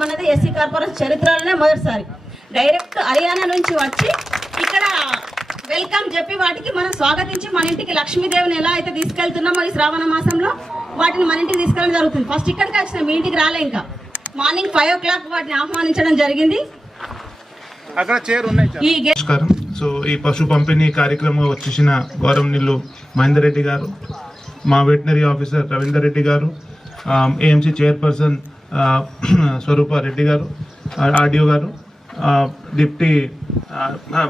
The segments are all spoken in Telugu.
అన్నది ఎస్సీ కార్పొరేషన్ చరిత్రలోనే మొదటిసారి. డైరెక్ట్ హర్యానా నుంచి వచ్చి ఇక్కడ వెల్కమ్ చెప్పి వాటికి మనం స్వాగతించి మన ఇంటికి లక్ష్మీదేవిని ఎలా అయితే తీసుకెళ్తున్నామో ఈ శ్రావణ మాసంలో వాటిని మన ఇంటికి తీసుకెళ్ళడం జరుగుతుంది. ఫస్ట్ ఇక్కడికి వచ్చిన మీ ఇంటికి రాలే ఇంకా. మార్నింగ్ ఫైవ్ ఓ క్లాక్ వాటిని ఆహ్వానించడం జరిగింది. అక్కడ చైర్ ఉన్నాయి ఈ గే- నమస్కారం. సో ఈ పశు పంపిణీ కార్యక్రమం వచ్చేసిన గౌరవనీయులు మహేందర్ రెడ్డి గారు మా వెటనరీ ఆఫీసర్ రవీందర్ రెడ్డి గారు ఏఎంసీ చైర్పర్సన్ స్వరూప Reddy garu RDO garu deputy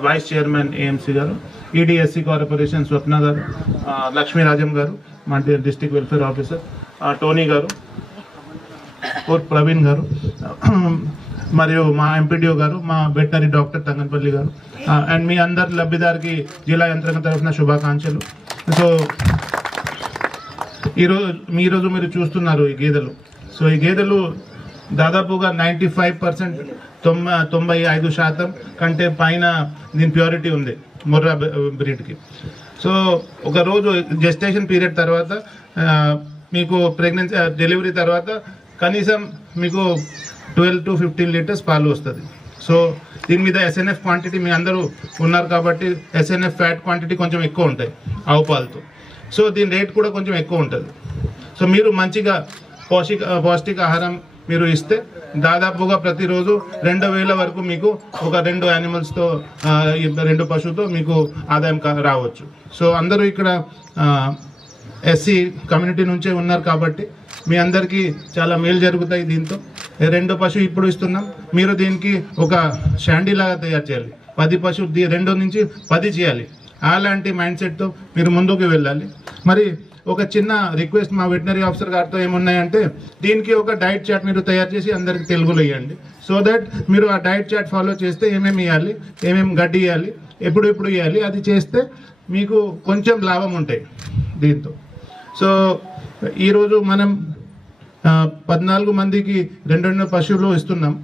vice chairman AMC garu EDSC corporation Swapna garu Lakshmirajam garu మా డిస్టిక్ వెల్ఫేర్ ఆఫీసర్ టోనీ గారు ప్రవీణ్ గారు మరియు మా ఎంపీడీఓ గారు మా వెటనరీ డాక్టర్ తంగన్పల్లి గారు అండ్ మీ అందరి లబ్ధిదారికి జిల్లా యంత్రాంగం తరఫున శుభాకాంక్షలు. సో ఈరోజు ఈరోజు మీరు చూస్తున్నారు ఈ గేదెలు. సో ఈ గేదెలు దాదాపుగా నైంటీ ఫైవ్ పర్సెంట్ తొంభై తొంభై ఐదు శాతం కంటే పైన దీని ప్యూరిటీ ఉంది ముర్రా బ్రీడ్కి. సో ఒక రోజు జెస్టేషన్ పీరియడ్ తర్వాత మీకు ప్రెగ్నెన్సీ డెలివరీ తర్వాత కనీసం మీకు ట్వెల్వ్ టు ఫిఫ్టీన్ లీటర్స్ పాలు వస్తుంది. సో దీని మీద ఎస్ఎన్ఎఫ్ క్వాంటిటీ మీ అందరూ ఉన్నారు కాబట్టి ఎస్ఎన్ఎఫ్ ఫ్యాట్ క్వాంటిటీ కొంచెం ఎక్కువ ఉంటాయి ఆవు పాలతో. సో దీని రేట్ కూడా కొంచెం ఎక్కువ ఉంటుంది. సో మీరు మంచిగా పౌష్టిక పౌష్టిక ఆహారం మీరు ఇస్తే దాదాపుగా ప్రతిరోజు రెండు వేల వరకు మీకు ఒక రెండు యానిమల్స్తో రెండు పశువుతో మీకు ఆదాయం కా- రావచ్చు. సో అందరూ ఇక్కడ ఎస్సీ కమ్యూనిటీ నుంచే ఉన్నారు కాబట్టి మీ అందరికీ చాలా మేలు జరుగుతాయి దీంతో. రెండు పశువు ఇప్పుడు ఇస్తున్నాం. మీరు దీనికి ఒక షాండీ లాగా తయారు చేయాలి. పది పశువు దీ- రెండు నుంచి పది చేయాలి. అలాంటి మైండ్ సెట్తో మీరు ముందుకు వెళ్ళాలి. మరి ఒక చిన్న రిక్వెస్ట్ మా వెటనరీ ఆఫీసర్ గారితో ఏమున్నాయంటే దీనికి ఒక డైట్ చాట్ మీరు తయారు చేసి అందరికి తెలుగులో ఇవ్వండి సో దట్ మీరు ఆ డైట్ చాట్ ఫాలో చేస్తే ఏమేమి ఇవ్వాలి ఏమేమి గడ్డి ఇవ్వాలి ఎప్పుడు ఎప్పుడు ఇవ్వాలి అది చేస్తే మీకు కొంచెం లాభం ఉంటాయి దీంతో. సో ఈరోజు మనం పద్నాలుగు మందికి రెండు రెండు పశువులు ఇస్తున్నాం.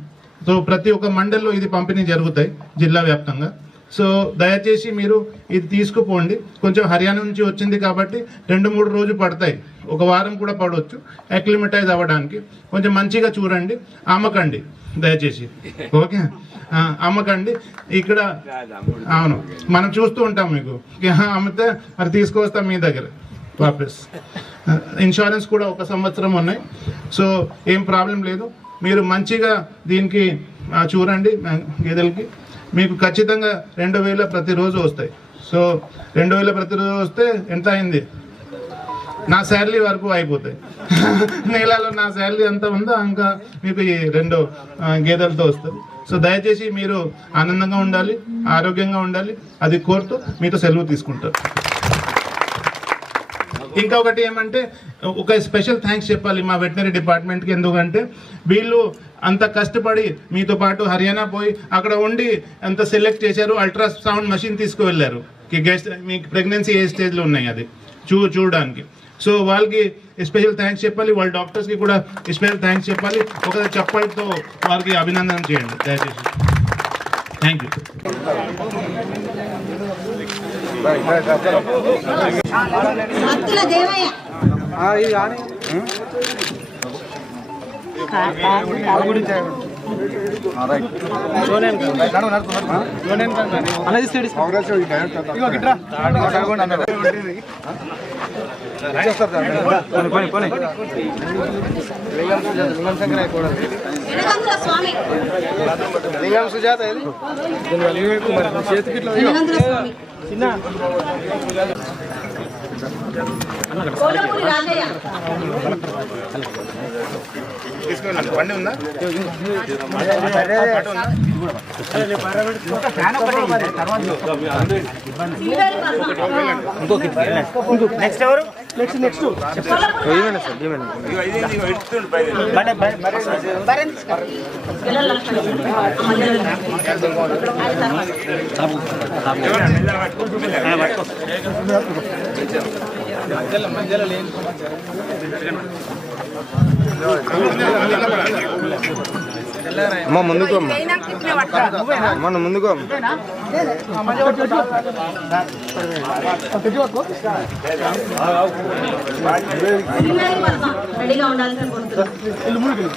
సో ప్రతి ఒక్క మండల్లో ఇది పంపిణీ జరుగుతాయి జిల్లా వ్యాప్తంగా. సో దయచేసి మీరు ఇది తీసుకుపోండి. కొంచెం హర్యానా నుంచి వచ్చింది కాబట్టి రెండు మూడు రోజు పడతాయి. ఒక వారం కూడా పడవచ్చు అక్లిమటైజ్ అవ్వడానికి. కొంచెం మంచిగా చూడండి. అమ్మకండి. దయచేసి. ఓకే? అమ్మకండి. ఇక్కడ అవును. మనం చూస్తూ ఉంటాం మీకు. అమ్మితే మరి తీసుకొస్తాం మీ దగ్గర. వాపస్. ఇన్సూరెన్స్ కూడా ఒక సంవత్సరం ఉన్నాయి. సో ఏం ప్రాబ్లం లేదు. మీరు మంచిగా దీనికి చూడండి గేదెలకి మీకు ఖచ్చితంగా రెండు వేల ప్రతిరోజు వస్తాయి. సో రెండు వేల ప్రతిరోజు వస్తే ఎంత అయింది? నా శాలరీ వరకు అయిపోతాయి. నెలలో నా శాలరీ ఎంత ఉందో ఇంకా మీకు ఈ రెండు గేదెలతో వస్తుంది. సో దయచేసి మీరు ఆనందంగా ఉండాలి ఆరోగ్యంగా ఉండాలి. అది కోరుతూ మీతో సెలవు తీసుకుంటారు ఇంకొకటి ఏమంటే ఒక స్పెషల్ థ్యాంక్స్ చెప్పాలి మా వెటనరీ డిపార్ట్మెంట్కి. ఎందుకంటే వీళ్ళు అంత కష్టపడి మీతో పాటు హర్యానా పోయి అక్కడ ఉండి అంత సెలెక్ట్ చేశారు అల్ట్రాసౌండ్ మషిన్ తీసుకువెళ్ళారు. కి గెస్ట్ మీకు ప్రెగ్నెన్సీ ఏ స్టేజ్లో ఉన్నాయి అది? చూ చూడడానికి. సో వాళ్ళకి స్పెషల్ థ్యాంక్స్ చెప్పాలి వాళ్ళ డాక్టర్స్కి కూడా స్పెషల్ థ్యాంక్స్ చెప్పాలి. ఒక చెప్పలతో వారికి అభినందన చేయండి. దయచేసి. Thank you Attula Devaiah. వెనకంతుల Swamy. Venakantula Swamy. Kolapuri Rajaiah తీసుకెళ్ళండి బండి ఉందా సింగరి వర్మ నెక్స్ట్ ఎవరు కోలపూరి లక్ష్మణ్. ఆయన తర్వాత. అమ్మ ముందుకు నువ్వు ముందుకు రెడీగా ఉండాలని కోరుతున్నాను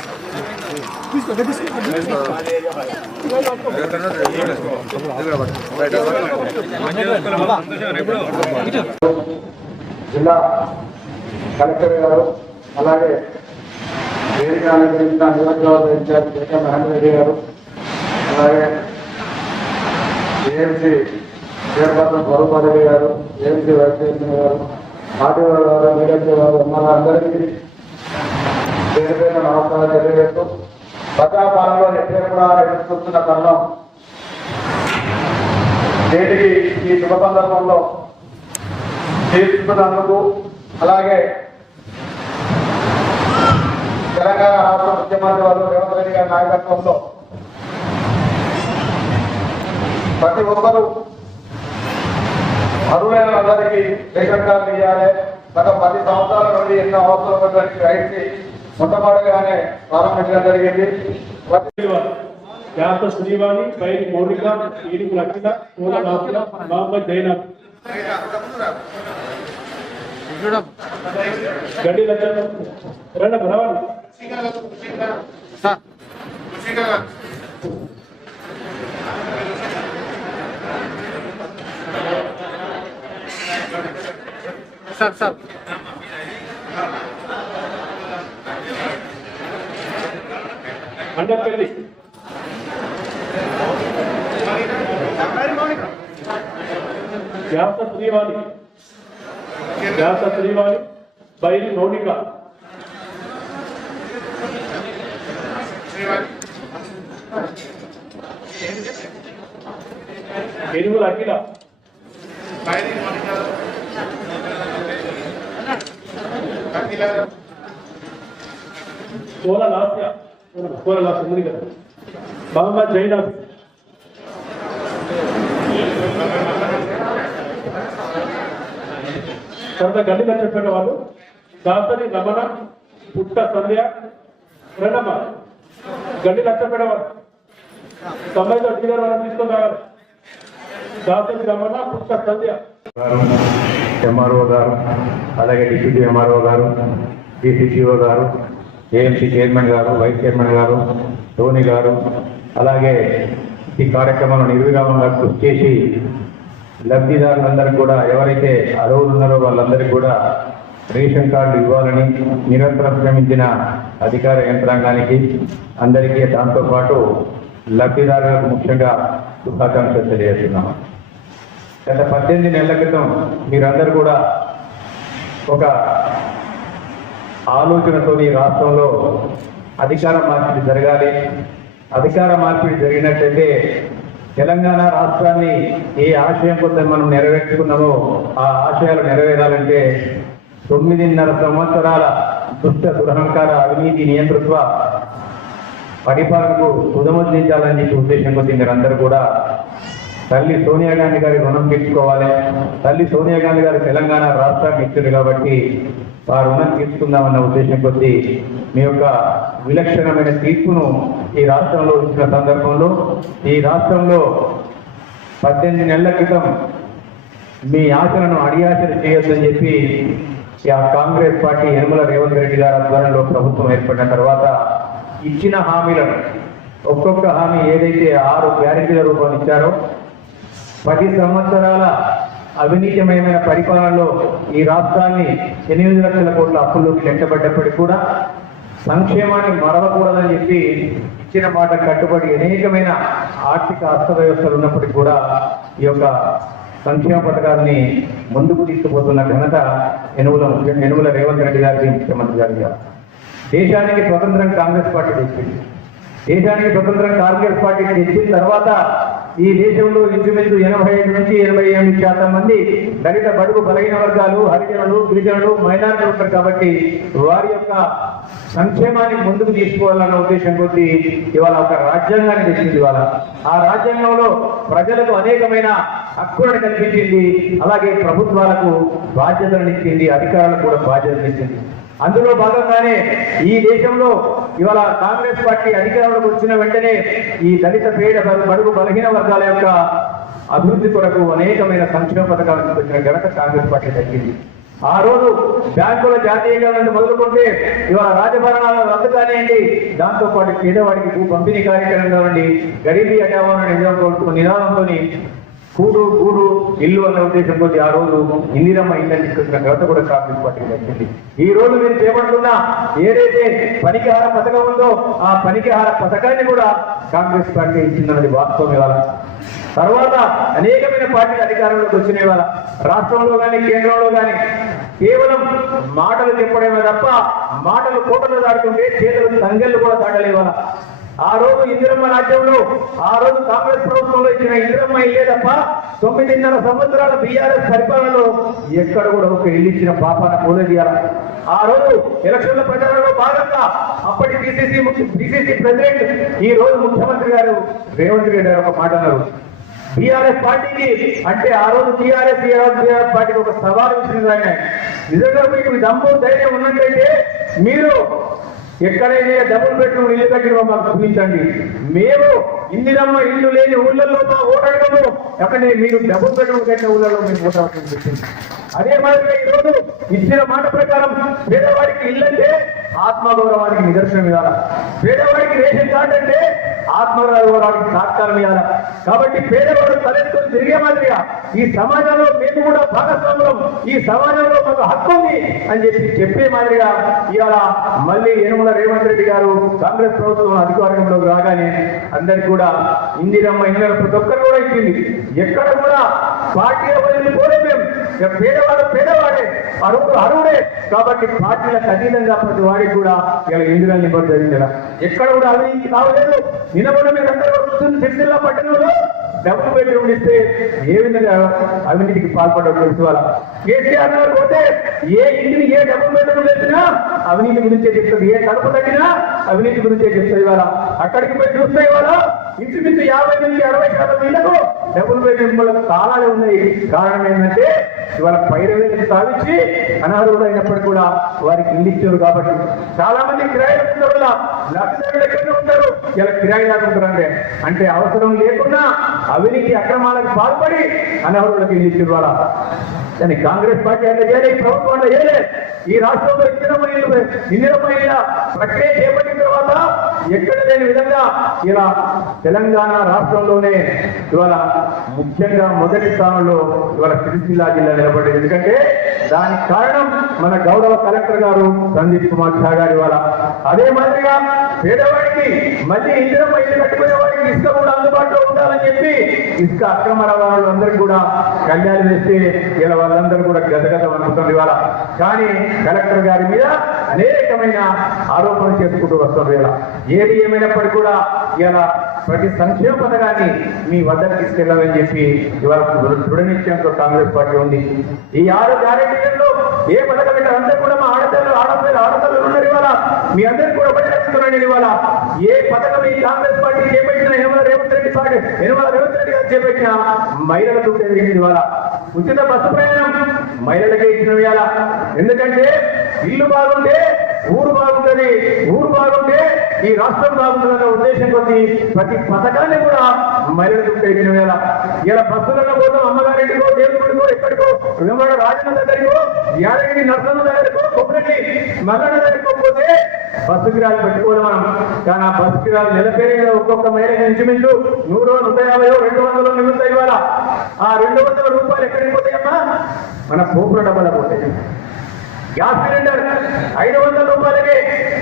జిల్లా కలెక్టర్ గారు అలాగే వేదిక అలంకరించిన నియోజకవర్గ ఇన్ఛార్జ్ కేకే మహేందర్ రెడ్డి గారు అలాగే ఏఎంసీ చైర్పర్సన్ స్వరూప రెడ్డి గారు ఏఎంసీ వైస్ చైర్మన్ గారు ఆర్టీఓ గారు మీడియా గారు మన అందరికీ పేరు పేరు నమస్కారాలు తెలియజేస్తూ ప్రజాపాలనలో ఎక్కడ కూడా ఎదుర్కొంటున్న తరుణం నేటికి ఈ శుభ సందర్భంలో తీసుకున్నందుకు అలాగే తెలంగాణ రాష్ట్ర ముఖ్యమంత్రి వారు రేవంత్ రెడ్డి గారి నాయకత్వంలో ప్రతి ఒక్కరూ అరువైన అందరికీ రేషన్ కార్డు ఇవ్వాలి గత పది సంవత్సరాల నుండి ఎన్నో అవసరమైనటువంటి రైట్స్ మొట్టమొదటిగానే ప్రారంభించడం జరిగింది. ప్రతి వ్యాప శ్రీవాణి పైరి మౌలిక ఈడుగు లక్షల పూల నాపుల మహమ్మద్ జైనబ్ గడ్డి లక్షల రెండు బరాబర్ సార్ సార్. అండర్పల్లి వ్యాస శ్రీవాణి. వ్యాస శ్రీవాణి బయలు మౌనిక ఎరువుల అఖిల. కోల లాస్య. కోల లాస్య ఉంది కదా మహమ్మద్ జైనబ్ తర్వాత గల్లిగా చెప్పిన వాళ్ళు దాసరి రమణ పుట్ట సంధ్య రెండమ్మ గడ్డి లక్షపేట వాళ్ళు. తొంభైతో డీలర్ వాళ్ళని తీసుకొని రావాలి. దాసరి రమణ పుట్ట సంధ్య. ఎంఆర్ఓ గారు అలాగే డిప్యూటీ ఎంఆర్ఓ గారు డిసిసిఓ గారు ఏఎంసీ చైర్మన్ గారు వైస్ చైర్మన్ గారు ధోని గారు అలాగే ఈ కార్యక్రమంలో నిర్విరామంగా కృషి చేసి లబ్ధిదారులందరికీ కూడా ఎవరైతే అర్హులు ఉన్నారో వాళ్ళందరికీ కూడా రేషన్ కార్డు ఇవ్వాలని నిరంతరం శ్రమించిన అధికార యంత్రాంగానికి అందరికీ దాంతో పాటు లబ్ధిదారులకు ముఖ్యంగా శుభాకాంక్షలు తెలియజేస్తున్నాము గత పద్దెనిమిది నెలల క్రితం మీరందరూ కూడా ఒక ఆలోచనతో ఈ రాష్ట్రంలో అధికార మార్పిడి జరగాలి. అధికార మార్పిడి జరిగినట్లయితే తెలంగాణ రాష్ట్రాన్ని ఏ ఆశయం కోసం మనం నెరవేర్చుకున్నామో ఆ ఆశయాలు నెరవేరాలంటే తొమ్మిదిన్నర సంవత్సరాల దుష్ట దురహంకార అవినీతి నియంతృత్వ పరిపాలనకు సుధముద్రించాలని చెప్పి ఉద్దేశం కొద్ది మీరందరూ కూడా తల్లి సోనియా గాంధీ గారి రుణం తీర్చుకోవాలి. తల్లి సోనియా గాంధీ గారు తెలంగాణ రాష్ట్రానికి ఇచ్చారు కాబట్టి ఆ రుణం తీర్చుకుందామన్న ఉద్దేశం కొద్దీ మీ యొక్క విలక్షణమైన తీర్పును ఈ రాష్ట్రంలో ఇచ్చిన సందర్భంలో ఈ రాష్ట్రంలో పద్దెనిమిది నెలల క్రితం మీ ఆశలను అడియాశలు చేయొద్దని చెప్పి ఈ ఆ కాంగ్రెస్ పార్టీ యనమల రేవంత్ రెడ్డి గారి ఆధ్వర్యంలో ప్రభుత్వం ఏర్పడిన తర్వాత ఇచ్చిన హామీలను ఒక్కొక్క హామీ ఏదైతే ఆరు గ్యారెంటీల రూపంలో ఇచ్చారో పది సంవత్సరాల అవినీతిమయమైన పరిపాలనలో ఈ రాష్ట్రాన్ని ఎనిమిది లక్షల కోట్ల అప్పుల్లోకి నెట్టబడ్డప్పటికీ కూడా సంక్షేమాన్ని మరవకూడదని చెప్పి ఇచ్చిన మాట కట్టుబడి అనేకమైన ఆర్థిక అస్తవ్యవస్థలు ఉన్నప్పటికీ కూడా ఈ యొక్క సంక్షేమ పథకాన్ని ముందుకు తీసుకుపోతున్న ఘనత ఎనుగుల ఎనుగుల రేవంత్ రెడ్డి గారికి ముఖ్యమంత్రి గారికి. దేశానికి స్వతంత్రం కాంగ్రెస్ పార్టీ తెచ్చింది. దేశానికి స్వతంత్రం కాంగ్రెస్ పార్టీ తెచ్చిన తర్వాత ఈ దేశంలో ఇంచుమించు ఎనభై ఐదు నుంచి ఎనభై ఏడు శాతం మంది దళిత బడుగు బలహీన వర్గాలు హరిజనులు గిరిజనులు మైనారిటీ ఉంటారు కాబట్టి వారి యొక్క సంక్షేమాన్ని ముందుకు తీసుకోవాలన్న ఉద్దేశం కొద్దీ ఇవాళ ఒక రాజ్యాంగాన్ని తెచ్చింది ఇవాళ. ఆ రాజ్యాంగంలో ప్రజలకు అనేకమైన హక్కులను కల్పించింది అలాగే ప్రభుత్వాలకు బాధ్యతలను ఇచ్చింది అధికారులకు కూడా బాధ్యతలు ఇచ్చింది. అందులో భాగంగానే ఈ దేశంలో ఇవాళ కాంగ్రెస్ పార్టీ అధికారంలోకి వచ్చిన వెంటనే ఈ దళిత పేద బడుగు బలహీన వర్గాల యొక్క అభివృద్ధి కొరకు అనేకమైన సంక్షేమ పథకాలు తీసుకొచ్చిన ఘనత కాంగ్రెస్ పార్టీ దక్కింది. ఆ రోజు బ్యాంకుల జాతీయకరణ మొదలుకుంటే ఇవాళ రాజభరణాల రద్దు కానివ్వండి దాంతో పాటు పేదవాడికి భూ పంపిణీ కార్యక్రమం కావండి గరీబీ హటావో నిజాం నినాదంతో కూడు గూడు ఇల్లు అన్న ఉద్దేశంతో ఆ రోజు ఇందిరమ్మ ఇందని తీసుకొచ్చిన ఘనత కూడా కాంగ్రెస్ పార్టీ వచ్చింది. ఈ రోజు మీరు చేపడుతున్న ఏదైతే పనికిహార పథకం ఉందో ఆ పనికిహార పథకాన్ని కూడా కాంగ్రెస్ పార్టీ ఇచ్చిందన్నది వాస్తవం ఇవాళ. తర్వాత అనేకమైన పార్టీలు అధికారంలోకి వచ్చిన ఇవాళ. రాష్ట్రంలో కానీ కేంద్రంలో కానీ కేవలం మాటలు చెప్పడమే తప్ప మాటలు కోటలు దాటుతుంటే చేతులు సంఖ్యలు కూడా దాటలేవాళ్ళ ఆ రోజు ఇందిరమ్మ రాజ్యంలో ఆ రోజు కాంగ్రెస్ ప్రభుత్వంలో ఇచ్చిన ఇందిరమ్మ ఇల్లే తప్ప తొమ్మిదిన్నర సంవత్సరాల బీఆర్ఎస్ పరిపాలనలో ఎక్కడ కూడా ఒక ఇల్లు ఇచ్చిన పాపాన పోలేదియాల ఆ రోజు ఎలక్షన్ల ప్రచారంలో భాగంగా అప్పటి పిసిసి బీసీసీ ప్రెసిడెంట్ ఈ రోజు ముఖ్యమంత్రి గారు రేవంత్ రెడ్డి గారు ఒక మాట అన్నారు. బీఆర్ఎస్ పార్టీకి అంటే ఆ రోజు టీఆర్ఎస్ బీఆర్ఎస్ పార్టీకి ఒక సవాల్ ఇచ్చింది ఆయన. నిజంగా మీకు దమ్ము ధైర్యం ఉన్నట్టయితే మీరు ఎక్కడైనా డబుల్ బెడ్రూమ్ ఇల్లు కట్టిన మాకు చూపించండి. మేము ఇందిరమ్మ ఇల్లు లేని ఊళ్ళలో మా ఓటర్లను అక్కడ మీరు డబుల్ బెడ్రూమ్ కట్టిన ఊళ్ళలో మేము ఓటర్ చెప్పింది అదే మాదిరిగా ఈరోజు ఇచ్చిన మాట ప్రకారం పేదవాడికి ఇల్లు అంటే ఆత్మగౌరవానికి నిదర్శనం ఇవ్వాల. పేదవాడికి రేషన్ కార్డు అంటే ఆత్మగౌరవానికి సాక్షారం ఇవ్వాల. కాబట్టి పేదవాడు తలెత్తుకొని తిరిగే మాదిరిగా ఈ సమాజంలో మేము కూడా భాగస్వాములం ఈ సమాజంలో మాకు హక్కు ఉంది అని చెప్పి చెప్పే మాదిరిగా ఇవాళ మళ్ళీ యనుమల రేవంత్ రెడ్డి గారు కాంగ్రెస్ ప్రభుత్వం అధికారంలోకి రాగానే అందరికీ కూడా కూడా ఇందిరమ్మ ఇందిర ప్రతి ఒక్కరు కూడా ఇచ్చింది ఎక్కడ కూడా పార్టీ వదిలి పోలే మేము పేదవాడు పేదవాడే. అరువు అరువుడే కాబట్టి పార్టీలకు అతీతంగా ప్రతి వాడికి కూడా ఇలా ఇందిరా నిబద్ధ జరిగింది ఇలా. ఎక్కడ కూడా అవినీతి కావలేదు. నిలబడి మీరు అందరూ సిరిసిల్ల పట్టణంలో. డబ్బు బెడ్రూమ్ ఇస్తే ఏ విధంగా అవినీతికి పాల్పడడం తెలుసు వాళ్ళ. కేసీఆర్ గారు పోతే ఏ ఇంటిని ఏ డబ్బు బెడ్రూమ్ తెచ్చినా అవినీతి గురించే చెప్తుంది. ఏ కడుపు తగ్గినా అవినీతి గురించే చెప్తుంది ఇవాళ అక్కడికి పోయి చూస్తే ఇవాళ ఇంచుమించు యాభై నుంచి అరవై శాతం ఇళ్ళకు డబ్బులు బెడ్రూమ్ తాళాలు ఉన్నాయి. కారణం ఏంటంటే ఇవాళ పైరవేలు సాధించి అనాథులు అయినప్పటికీ కూడా వారికి ఇల్లు ఇచ్చారు కాబట్టి చాలా మంది కిరాయిలు వల్ల ఉంటారు. ఇలా కిరాయి దాకుంటారంటే అంటే అవసరం లేకుండా అవినీతి అక్రమాలకు పాల్పడి అనర్హులకు ఇల్లు ఇచ్చారు వాళ్ళ కానీ కాంగ్రెస్ పార్టీ అంటే చేయలేదు ప్రభుత్వం ఈ రాష్ట్రంలో ఇందిరమైన ఇందిరమైన ప్రక్రియ చేపట్టిన తర్వాత ఎక్కడ లేని విధంగా ఇలా తెలంగాణ రాష్ట్రంలోనే ఇవాళ ముఖ్యంగా మొదటి స్థానంలో ఇవాళ సిరిసిల్ల జిల్లా నిలబడింది ఎందుకంటే దానికి కారణం మన గౌరవ కలెక్టర్ గారు సందీప్ కుమార్ ఝా గారు ఇవాళ. అదే మాదిరిగా పేదవాడికి మళ్ళీ ఇంద్ర ఇల్లు కట్టుకునే వాడికి ఇసుక కూడా అందుబాటులో ఉండాలని చెప్పి ఇసుక అక్రమ రవాణాలు కూడా కళ్యాణం వేస్తే ఇలా వాళ్ళందరూ కూడా గదగద అనుకుంటుంది ఇవాళ. కానీ కలెక్టర్ గారి మీద అనేకమైన ఆరోపణలు చేసుకుంటూ వస్తారు ఇలా ఏది ఏమైనప్పటికీ కూడా ఇలా ప్రతి సంక్షేమ పథకాన్ని మీ వద్దకు తీసుకెళ్ళామని చెప్పి ఇవాళ దృఢ నిశ్చయంతో కాంగ్రెస్ పార్టీ ఉంది. ఈ ఆరు గ్యారెంటీలలో ఏ పథకం అయితే అందరూ కూడా మా ఆడపిల్లలు ఆడపిల్లలు ఆడపిల్లలు ఉన్నారు ఇవాళ. మీ అందరికీ కూడా బయటస్తున్నాను ఇవాళ. ఏ పథకం ఈ కాంగ్రెస్ పార్టీ చేపట్టిన యనమల రేవంత్ రెడ్డి పార్టీ యనమల రేవంత్ రెడ్డి గారు చేపట్టిన మహిళలకు జరిగింది ఇవాళ. ఉచిత బస్సు ప్రయాణం మహిళలకే ఇచ్చిన ఇవాళ. ఎందుకంటే ఇల్లు బాగుంటే ఊరు బాగుంటుంది ఊరు బాగుంటే ఈ రాష్ట్రం బాగుంటుందన్న ఉద్దేశం కొద్ది ప్రతి పథకాన్ని కూడా మహిళలకు పెట్టిన వేళ ఇలా బస్సులలో పోతాం అమ్మగారింటికో దేవుడికో ఎక్కడికో విమల రాజన్న దగ్గరికో యాదగిరి నర్సన్న దగ్గరికో కొబ్బరి మల్లన్న దగ్గరికో పోతే బస్సు కిరాలు పెట్టుకోవాలి మనం. కానీ ఆ బస్సు కిరాలు నెల పేరు ఒక్కొక్క మహిళకి ఇంచుమించు నూరు నూట యాభై రెండు వందలు మిగులుతాయి ఇవాళ ఆ రెండు వందల రూపాయలు ఎక్కడికి పోతాయమ్మా? మన పోపుల డబ్బాల పోతాయి. గ్యాస్ సిలిండర్ ఐదు వందల రూపాయలకి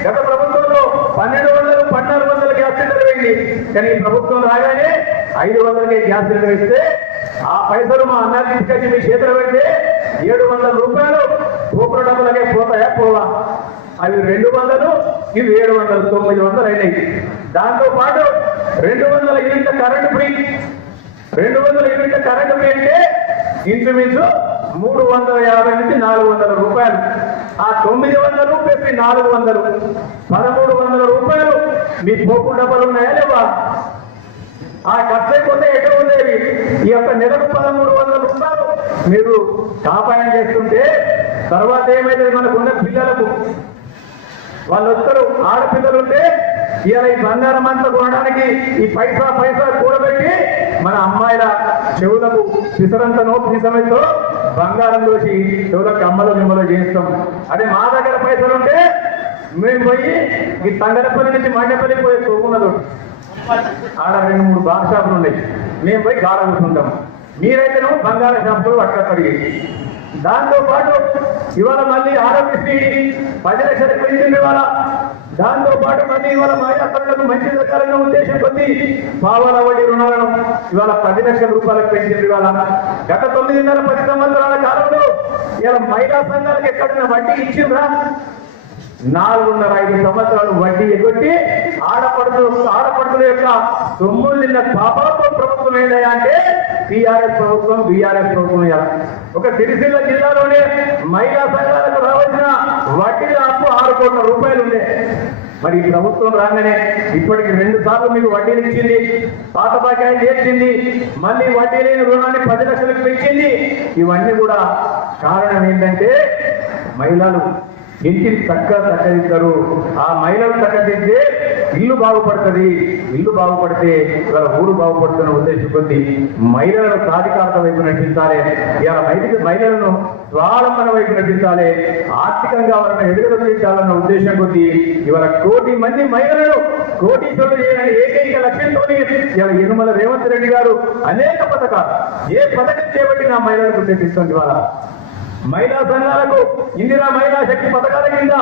గత ప్రభుత్వంలో పన్నెండు వందలు పద్నాలుగు వందల గ్యాస్ సిలిండర్ వేయండి. కానీ ప్రభుత్వం రాగానే ఐదు వందలకి గ్యాస్ సిలిండర్ ఇస్తే ఆ పైసలు మా అన్నాన్ని తీసుకొచ్చి మీ చేతులు పెడితే ఏడు వందల రూపాయలు కూపర్ డబ్బులకే పోతాయా పోవా? అవి రెండు వందలు ఇవి ఏడు వందలు తొమ్మిది వందలు అయినాయి. దాంతో పాటు రెండు వందల యూనిట్ల కరెంట్ ఫ్రీ. రెండు వందల యూనిట్ల కరెంట్ ఫ్రీ అంటే ఇంచుమించు మూడు వందల యాభై నుంచి నాలుగు వందల రూపాయలు. ఆ తొమ్మిది వందలు పెట్టి నాలుగు వందలు పదమూడు వందల రూపాయలు. మీ పోపు డబ్బులు ఉన్నాయా లేవా? ఆ ఖర్చైపోతే ఎక్కడ ఉండేవి? ఈ యొక్క నెలకు పదమూడు వందల రూపాయలు. మీరు కాపాయం చేస్తుంటే తర్వాత ఏమైతే మనకున్న పిల్లలకు వాళ్ళు వస్తారు. ఆడపిల్లలు ఉంటే ఇలా ఈ బంగారం అంతా కొనడానికి ఈ పైసా పైసా కూడబెట్టి మన అమ్మాయిల చెవులకు పిసరంతనో పిసమెంతో బంగారం దోసి చెవులకు అమ్మలో నిమ్మలో చేస్తాం. అదే మా దగ్గర పైసలు ఉంటే మేము పోయి ఈ తంగడపల్లి నుంచి మండపల్లి పోయి తోకున్నది ఆడ రెండు మూడు బార్ షాపులు ఉన్నాయి. మేము పోయి గాడ కూర్చుంటాం. మీరైతే బంగారం షాపులు అట్లా కడిగేది దాంతో పాటు ఇవాళ మళ్ళీ ఆరోగ్యశ్రీ పది లక్షల పెంచింది ఇవాళ దాంతో పాటు మళ్ళీ ఇవాళ మహిళలకు మంచి సకాలంగా ఉద్దేశం పొంది పావాల వడ్డీ రుణాలను ఇవాళ పది లక్షల రూపాయలకు పెంచింది ఇవాళ. గత తొమ్మిదిన్నర పది సంవత్సరాల కాలంలో ఇవాళ మహిళా సంఘాలకు ఎక్కడైనా వడ్డీ ఇచ్చిండ్రా? నాలుగున్నర ఐదు సంవత్సరాలు వడ్డీ ఎగ్గొట్టి ఆడపడుతులు ఆడపడుతుల యొక్క సొమ్ములు నిన్న పాపాత్మ ప్రభుత్వం ఏంటయ్యా అంటే టిఆర్ఎస్ ప్రభుత్వం బీఆర్ఎస్ ప్రభుత్వం ఒక సిరిసిల్ల జిల్లాలోనే మహిళా సంఘాలకు రావాల్సిన వడ్డీ అప్పు ఆరు కోట్ల రూపాయలు ఉండే. మరి ప్రభుత్వం రాగానే ఇప్పటికి రెండు సార్లు మీకు వడ్డీలు ఇచ్చింది పాత బాకాయలు చేర్చింది మళ్ళీ వడ్డీ లేని రుణాన్ని పది లక్షలకు పెంచింది. ఇవన్నీ కూడా కారణం ఏంటంటే మహిళలు. ఇంటిని చక్కగా చక్కదిస్తారు ఆ మహిళలు చక్కదిస్తే ఇల్లు బాగుపడుతుంది. ఇల్లు బాగుపడితే ఇవాళ ఊరు బాగుపడుతున్న ఉద్దేశం కొద్ది మహిళలను సాధికారత వైపు నడిపించాలి ఇవాళ బయటికి మహిళలను స్వావలంబన వైపు నడిపించాలి ఆర్థికంగా వాళ్ళని ఎదుగుదల ఉద్దేశం కొద్ది ఇవాళ కోటి మంది మహిళలను కోటీశ్వరులు చేయాలని ఏకైక లక్ష్యంతో ఇవాళ యనుమల రేవంత్ రెడ్డి గారు అనేక పథకాలు. ఏ పథకం చేపట్టిన మహిళలకు తెప్పిస్తుంది ఇవాళ. మహిళా సంఘాలకు ఇందిరా మహిళా శక్తి పథకాల కింద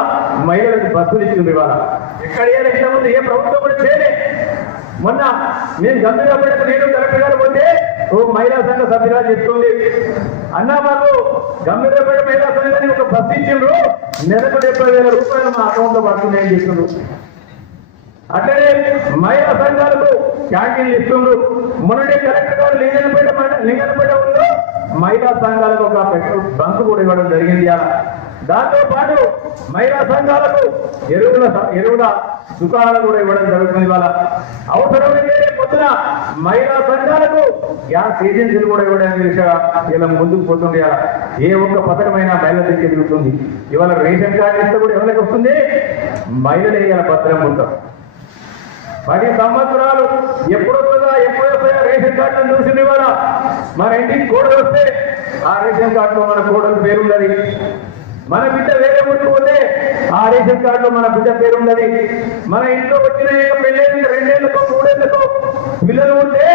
మహిళలకు బస్సులు ఇచ్చింది ఇవాళ. ఎక్కడ ఏ రక్షణ ఉంది ఏ ప్రభుత్వం కూడా చేయలే. మొన్న నేను గంభీరపేటకు నేను కలెక్టర్ గారు పోతే ఓ మహిళా సంఘ సభ్యులా చెప్తుంది అన్నా మాకు గంభీరపేట మహిళా సంఘానికి ఒక బస్సు ఇచ్చిండ్రు. నెలకు డెబ్బై వేల రూపాయలు మా అకౌంట్లో పడుతున్నాయని చెప్తున్నారు అట్లనే మహిళా సంఘాలకు క్యాంటీన్లు ఇస్తుండ్రు. మొన్నటి కలెక్టర్ గారు లింగనపేట లింగనపేట ఊళ్ళో మహిళా సంఘాలకు ఒక పెట్రోల్ బంక్ కూడా ఇవ్వడం జరిగింది ఇవాళ. దాంతో పాటు మహిళా సంఘాలకు ఎరువుల ఎరువుల దుకాణాలు కూడా ఇవ్వడం జరుగుతుంది ఇవాళ. అవసరమైతే పొద్దున మహిళా సంఘాలకు గ్యాస్ ఏజెన్సీలు కూడా ఇవ్వడానికి దిశగా ఇలా ముందుకు పోతుంది అలా ఏ ఒక్క పథకమైన మహిళల దగ్గర తిరుగుతుంది. ఇవాళ రేషన్ కార్డు ఇస్తే కూడా ఎవరికి వస్తుంది? మహిళలే ఇలా భద్రం ఉంటారు. పది సంవత్సరాలు ఎప్పుడు వస్తుందా ఎప్పుడు వస్తాయో రేషన్ కార్డు చూసింది వాళ్ళ మన ఇంటికి కోడలు వస్తే ఆ రేషన్ కార్డులో మన కోడలు పేరు ఉన్నది మన బిడ్డ వేరే ఊరికి పోతే ఆ రేషన్ కార్డులో మన బిడ్డ పేరు ఉన్నది మన ఇంట్లో వచ్చిన పెళ్ళేళ్ళకి రెండేళ్ళకు మూడేళ్ళకు పిల్లలు ఉంటే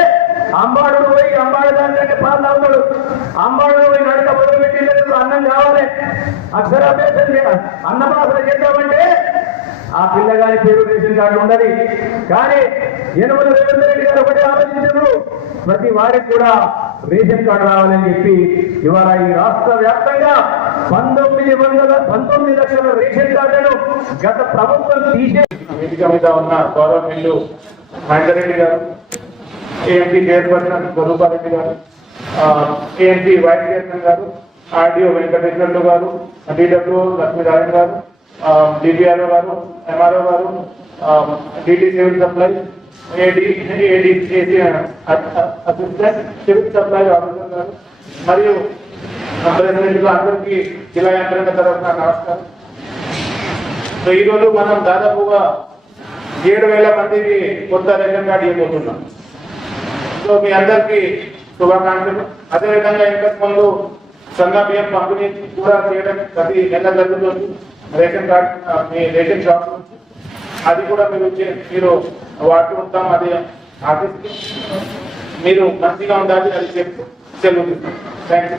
అంబాడు పోయి అంబాడు దానికంటే పాలు తాగుతాడు. అంబాడు పోయి నడక మొదలు పెట్టి అన్నం కావాలి. అక్షరాభ్యాసం అన్నమాసన చేద్దామంటే ఆ పిల్లగాని పేరు రేషన్ కార్డు ఉండదు. కానీ యనమల రేవంత్ రెడ్డి గారు ఒకటి ఆలోచించారు. ప్రతి వారికి కూడా రేషన్ కార్డు రావాలని చెప్పి ఇవాళ ఈ రాష్ట్ర వ్యాప్తంగా పంతొమ్మిది వందల పంతొమ్మిది లక్షల రేషన్ కార్డులను గత ప్రభుత్వం తీసే వేదిక మీద ఉన్న గౌరవనీయులు మహేందర్ రెడ్డి గారు AMP chairperson Swarupa Reddy garu AMP vice chairman garu RDO Venkateswarlu garu DW Lakshminarayana garu Um, DBRO garu MRO garu DT civil supply AD AD assistant civil supply officer garu మరియు ప్రెసిడెంట్ అందరికీ జిల్లా యంత్రాంగ తరఫున నమస్కారం. సో ఈరోజు మనం దాదాపుగా ఏడు వేల మందికి కొత్త రేషన్ కార్డు ఇవ్వబోతున్నాం. సో మీ అందరికీ శుభాకాంక్షలు. అదేవిధంగా ఇంతకు ముందు సంఘ బియ్యం పంపిణీ కూడా చేయడం ప్రతి నెల జరుగుతుంది. రేషన్ కార్డ్ మీ రేషన్ షాప్ నుంచి. అది కూడా మీరు చే- మీరు వాటి ఉంటాం అది ఆఫీస్కి. మీరు మంచిగా ఉండాలి అది చెప్పి సెలవు థ్యాంక్ యూ